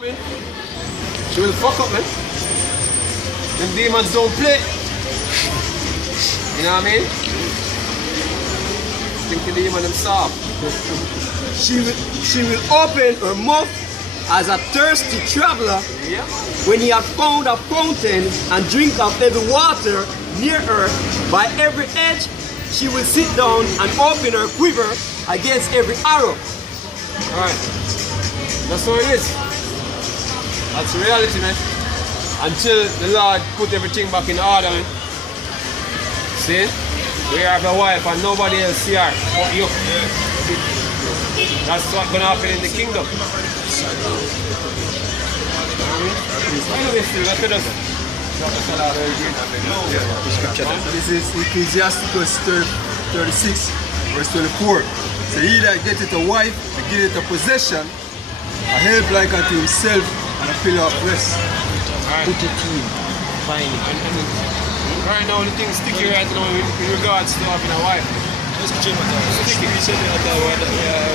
She will fuck up, man. Them demons don't play. You know what I mean? Think the demon them soft. She will open her mouth as a thirsty traveler. Yeah. When he had found a fountain and drink of every water near her, by every edge she will sit down and open her quiver against every arrow. Alright. That's how it is. That's the reality, man. Until the Lord put everything back in order, man. See? We have a wife and nobody else see her but you. That's what's gonna happen in the kingdom. This is Ecclesiasticus 36, verse 24. So he that getteth a wife, to get it a possession, a help like unto himself, and a pillar of rest. Put it in, find it. Right now the thing's sticky right now in regards to having a wife. Sticky.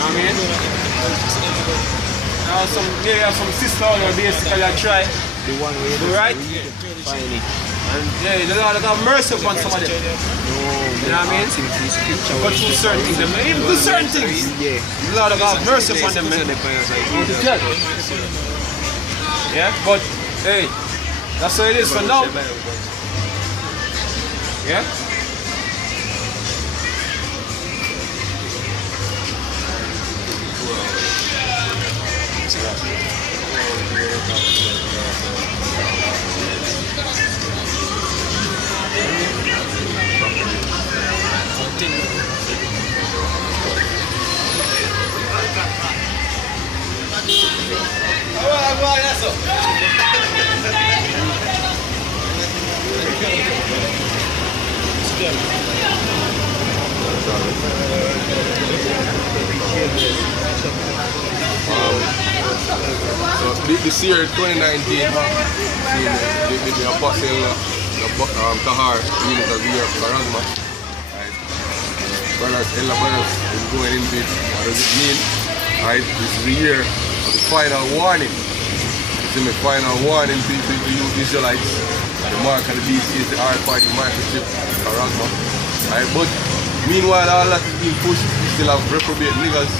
I mean, some sister out there basically I try. The one way do right. Find it. And yeah, the Lord have mercy upon some of them. You know what I mean? Go through certain things. Even do certain things. Yeah. The Lord have mercy upon them, man. Yeah, but hey, that's how it is for now. Yeah? So this year, 2019, the apostle Kahar, unit of the year of Charisma. Right. Brothers, elder brothers, is going into it. What does it mean? Right. This is the year of the final warning. It's in the final warning to you Israelites. The mark of the beast is the hard party microchip, Charisma. Right. But meanwhile, all that is being pushed, we still have reprobate niggas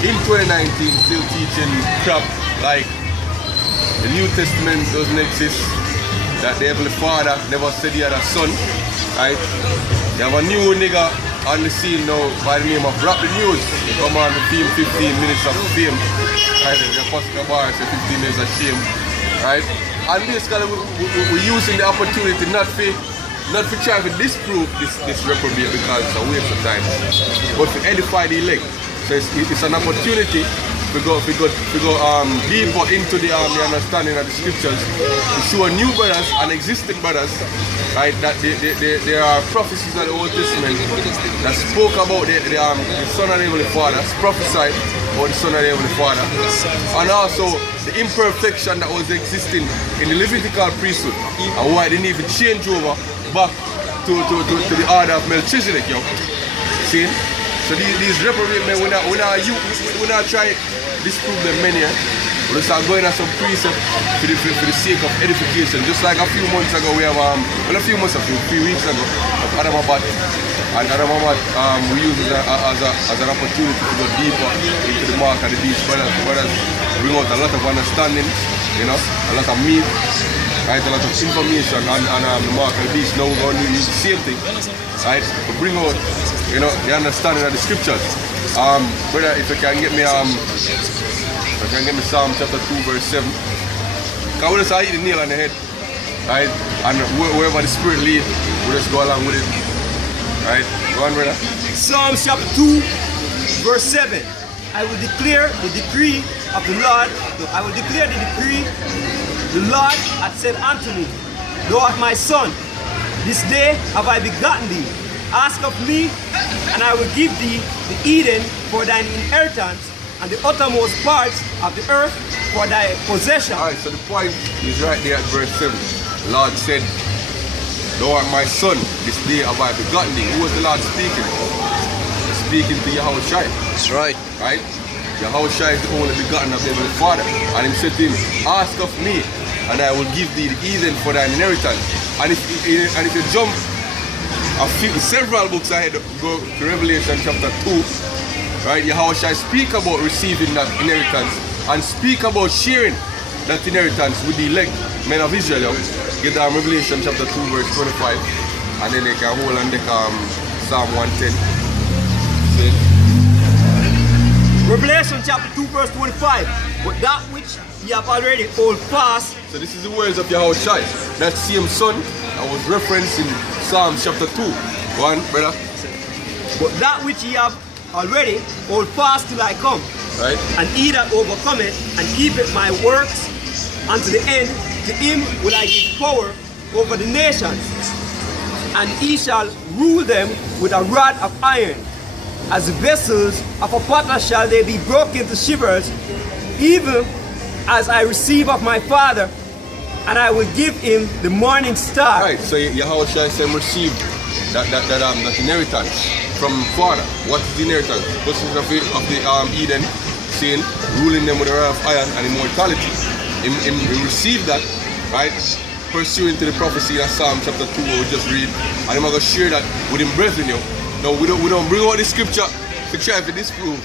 in 2019 still teaching crap like the New Testament doesn't exist, that the Heavenly Father never said he had a son, right? You have a new nigga on the scene now by the name of Rap the News. They come on the theme 15 minutes of fame, right? The Apostle Bar say 15 minutes of shame, right? And basically we're using the opportunity not to try to disprove this reprobate because it's a waste of time, but to edify the elect. So it's an opportunity to go deeper into the understanding of the scriptures, to show new brothers and existing brothers, right, that there are prophecies of the Old Testament that spoke about the Son of the Heavenly Father, prophesied about the Son of the Heavenly Father, and also the imperfection that was existing in the Levitical priesthood, and why they need to change over back to the order of Melchizedek, yo. See? So these reprobate men, we're not trying to disprove them many. We're just going at some precepts for the sake of edification. Just like a few months ago, we have a few weeks ago, Adamabat. And Adamabat we use it as an opportunity to go deeper into the mark of the beast. Brothers bring out a lot of understanding, you know, a lot of meat, right, a lot of information on the mark of the beast. Now we're going to use the same thing, right, to bring out, you know, the understanding of the scriptures. Brother, if you can get me Psalm chapter 2 verse 7. Because we just hit the nail on the head, right? And wherever the Spirit leads, we'll just go along with it, right? Go on, brother. Psalm chapter 2 verse 7. I will declare the decree of the Lord. I will declare the decree the Lord hath said unto me, Thou art my son, this day have I begotten thee. Ask of me, and I will give thee the Eden for thine inheritance, and the uttermost parts of the earth for thy possession. Alright, so the point is right there at verse 7. The Lord said, Thou art my son, this day have I begotten thee. Who was the Lord speaking? Speaking to Yahweh Shai. That's right. Right? Yahushua is the only begotten of the Heavenly Father. And he said to him, ask of me, and I will give thee the heathen for thine inheritance. And if you jump several books ahead, go to Revelation chapter 2, right? Yahushua speak about receiving that inheritance and speak about sharing that inheritance with the elect men of Israel. Get down Revelation chapter 2 verse 25, and then they can hold on the Psalm 110. See? Revelation chapter 2 verse 25. But that which ye have already hold fast. So this is the words of Yahushua. That same son that was referenced in Psalm chapter 2. Go on, brother. But that which ye have already hold fast till I come. Right. And he that overcometh and keepeth my works unto the end, to him will I give power over the nations, and he shall rule them with a rod of iron. As the vessels of a potter shall they be broken to shivers, even as I receive of my Father, and I will give him the morning star. Right, so Yahushua said receive that inheritance from Father. What is the inheritance? Possession of the Eden, saying, ruling them with a rod of iron and immortality. He received that, right, pursuant to the prophecy of Psalm chapter 2 we just read, and I'm going to share that with him brethren. No, we don't bring out the scripture to try to disprove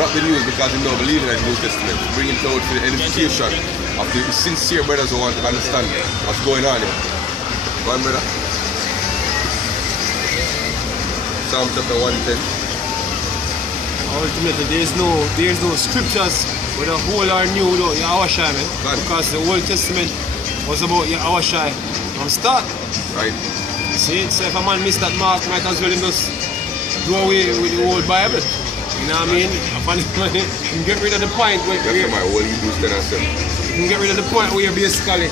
rock the news because we don't believe in the New Testament. Bring it out for the edification of the sincere brothers who want to understand what's going on here. Go on, brother. Psalm chapter 110. Ultimately, there's no scriptures whether whole or new though Yahushua, man. Because the Old Testament was about Yahushua from start. Right. See, so if a man miss that mark, might as well just do away with the old Bible. You know what I mean? You can get rid of the point where that's my whole Hebrews 10 and 7. You can get rid of the point where basically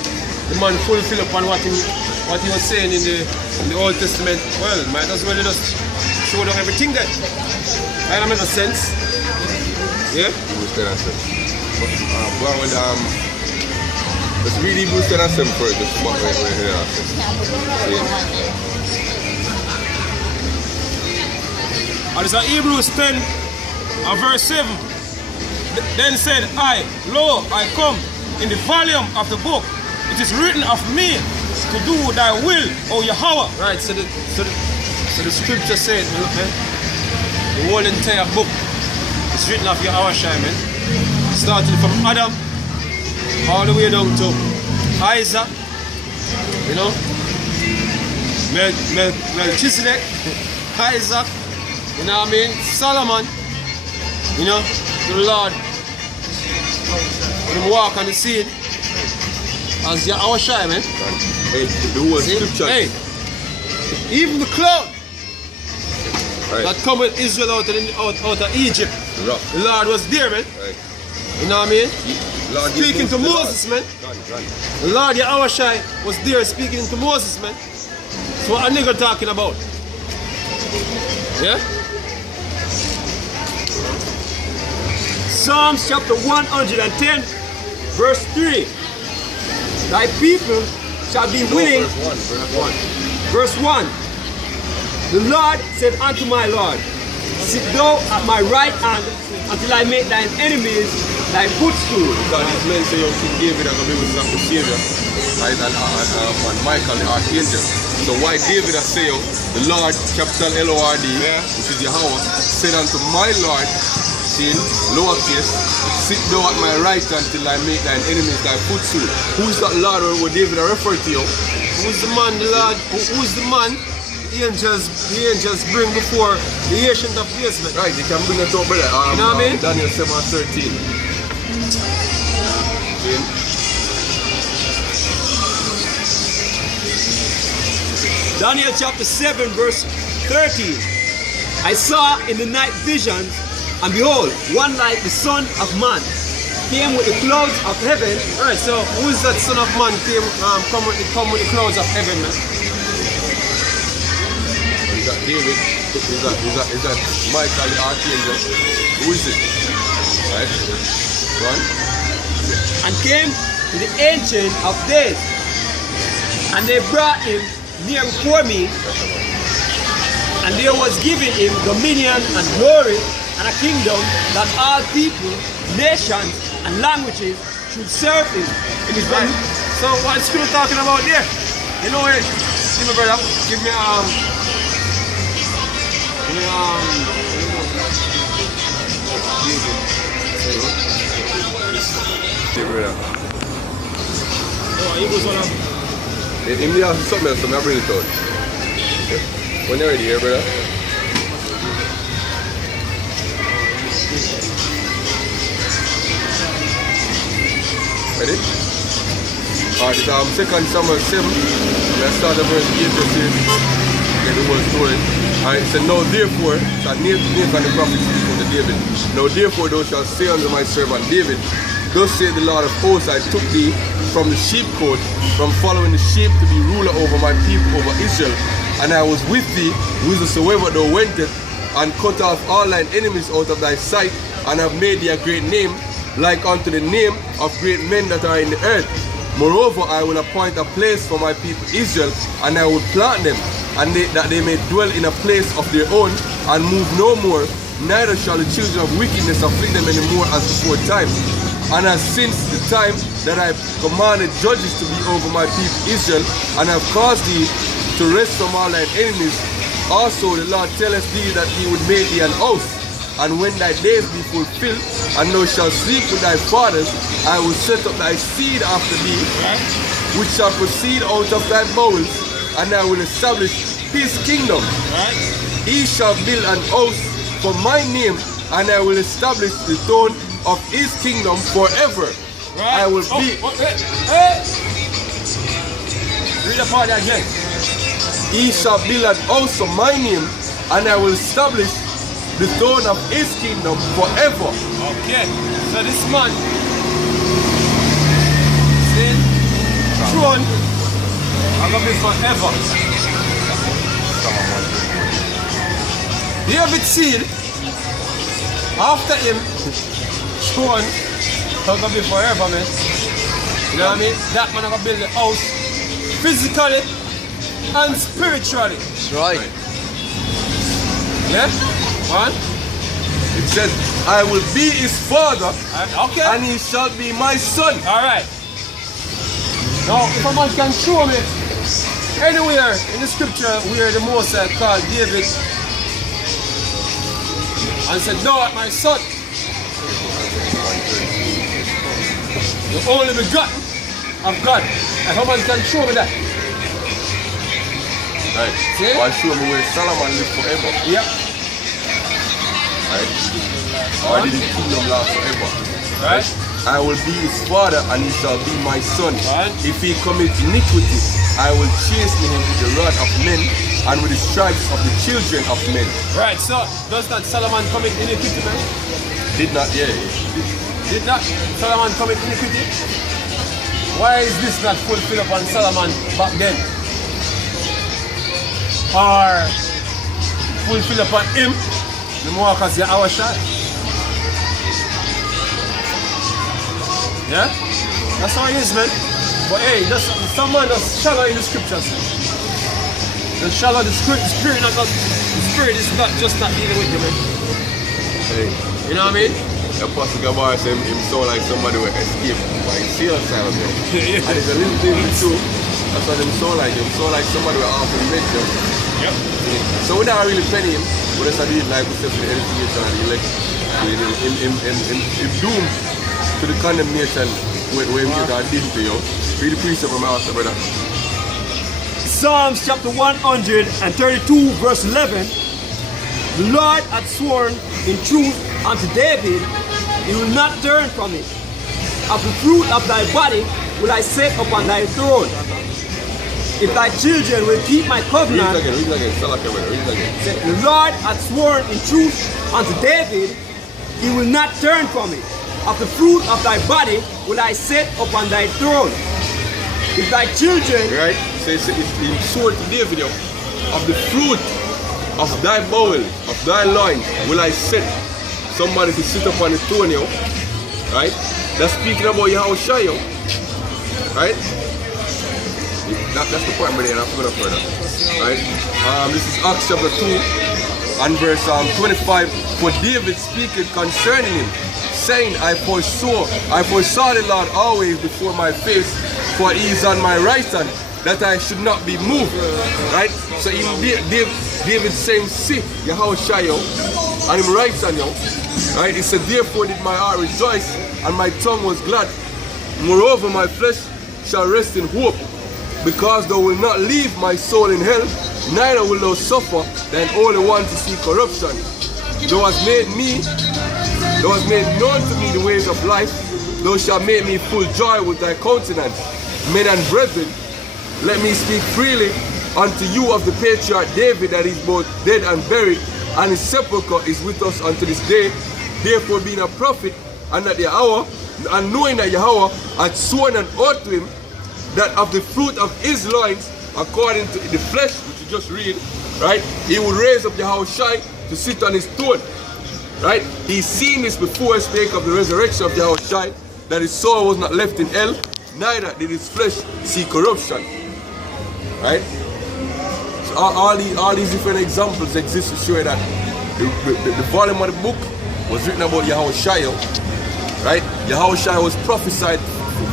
the man fulfill upon what he was saying in the Old Testament. Well, might as well just show them everything that. That makes sense. Yeah? Hebrews 10 and 7. Go on with let's read Hebrews 10 and 7 first. Just what we're here at. And it's Hebrews 10 and verse 7. Then said I, lo, I come in the volume of the book. It is written of me to do thy will, O Yahweh. Right, so the scripture said, the whole entire book is written of Yahweh, man. Starting from Adam all the way down to Isaac, you know, Melchizedek, Isaac, you know what I mean, Solomon, you know, the Lord, when he walk on the scene as Yahweh, man. Hey, the whole scripture. Hey, even the cloud right. that come with Israel out of Egypt, the Lord was there, man. Right. You know what I mean? Lord, speaking to Moses, man. The Lord Yahushua was there speaking to Moses, man. So what a nigga talking about? Yeah? Psalms chapter 110, verse 3. Thy people shall be willing. Verse 1. The Lord said unto my Lord, sit thou at my right hand until I make thine enemies thy footstool. Because these men say, King David are going to be with the Savior, right? And Michael, the archangel. So why David has said, the Lord, capital L-O-R-D, which is Yahweh, said unto my Lord, saying, lowercase, sit thou at my right hand till I make thine enemies thy footstool. Who is that Lord where David are referred to? Who's the man, the Lord? Who's the man? The angels bring before the Ancient of Days, man. Right, you can bring it up, brother. You know what I mean? Daniel 7:13. Daniel chapter 7, verse 13. I saw in the night visions, and behold, one like the Son of Man came with the clouds of heaven. Alright, so who is that Son of Man come with the clouds of heaven, man? Is that David? Is that Michael the archangel? Who is it? Right? One. And came to the Ancient of Days, and they brought him near before me, and there was given him dominion and glory and a kingdom that all people, nations, and languages should serve him. In his Right. So what's you talking about there? You know it. Give me, brother. Give me Yeah, brother. Oh, he was on a... In me ask something else, so I bring it out. Yeah. When you're ready here, brother. Ready? Alright, it's 2 Samuel 7. Let's start the verse 8 to see. Get the whole story. Alright, so now therefore, that Nathan the prophet speaking to David. Now therefore thou shalt say unto my servant David, thus saith the Lord of hosts, I took thee from the sheepcote, from following the sheep to be ruler over my people, over Israel. And I was with thee, whithersoever thou wentest, and cut off all thine enemies out of thy sight, and have made thee a great name, like unto the name of great men that are in the earth. Moreover, I will appoint a place for my people Israel, and I will plant them, and that they may dwell in a place of their own, and move no more, neither shall the children of wickedness afflict them any more as before time. And as since the time that I commanded judges to be over my people Israel, and have caused thee to rest from all thine enemies, also the Lord telleth thee that he would make thee an house. And when thy days be fulfilled, and thou shalt sleep with thy fathers, I will set up thy seed after thee, which shall proceed out of thy bowels, and I will establish his kingdom. He shall build an house for my name, and I will establish the throne of his kingdom forever. I will be... Read the part again. He shall build an house for my name, and I will establish the throne of his kingdom forever. Okay. So this man, see, throne, I'm gonna be forever. David seed, after him, throne, I'm gonna be forever, man. You know what I mean? That man gonna build a house physically and spiritually. Right. Yeah? One. It says, I will be his father, Okay. and he shall be my son. Alright. Now, if a man can show me anywhere in the scripture where the Moses called David and said, thou art my son, the only begotten of God. If a man can show me that. Right. See? I'll show me where Solomon lived forever. Yep. Right? Or did the kingdom last forever? Right? I will be his father, and he shall be my son. Right. If he commit iniquity, I will chasten him with the rod of men, and with the stripes of the children of men. Right, so does not Solomon commit iniquity, man? Did not, yeah. Did not Solomon commit iniquity? Why is this not fulfilled upon Solomon back then? Or fulfilled upon him, the more because you're our child? Yeah? That's how it is, man. But hey, some man that's shallow in the scriptures. The shallow, the spirit is not just not dealing with you, man. Hey. You know what I mean? Apostle Gabar said him sound like somebody will escape by seal asylum. And it's a little thing too. That's what him sound like. Him sound like somebody will offer mention. Yep. So we don't really penny him, but that's what he like we said for the edification and the election. Him doomed to the condemnation when God did to you. Read the precept from my house, brother. Psalms chapter 132 verse 11. The Lord hath sworn in truth unto David, he will not turn from it. Of the fruit of thy body will I set upon thy throne. If thy children will keep my covenant, Read it again. Read it again. the Lord hath sworn in truth unto David, he will not turn from it. Of the fruit of thy body will I set upon thy throne. If thy children... Right? So it's sword to David, yo. Of the fruit of thy bowel, of thy loins, will I set somebody to sit upon the throne, yo. Right? That's speaking about Yahushua, yo. Right? That's the point, brother, and I'm going further. Right? This is Acts chapter 2, And verse 25, for David speaketh concerning him, saying, I foresaw the Lord always before my face, for he is on my right hand, that I should not be moved. Right? So even David saying, see, Yahushua, and him right hand, right? He said, therefore did my heart rejoice, and my tongue was glad. Moreover, my flesh shall rest in hope, because thou wilt not leave my soul in hell, neither will thou suffer thine only one to see corruption. Thou hast made known to me the ways of life. Thou shalt make me full joy with thy countenance. Men and brethren, let me speak freely unto you of the patriarch David, that is both dead and buried, and his sepulchre is with us unto this day. Therefore, being a prophet, and at the hour, and knowing that Yahweh had sworn an oath to him, that of the fruit of his loins, according to the flesh, which you just read, right, he would raise up Yahushua to sit on his throne. Right? He's seen this before, spake of the resurrection of Yahushua, that his soul was not left in hell, neither did his flesh see corruption. Right? So all these different examples exist to show that the volume of the book was written about Yahushua. Right? Yahushua was prophesied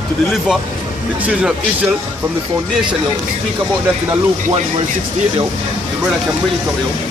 to deliver the children of Israel from the foundation. Speak about that in Luke 1 verse 68. The brother can bring it up.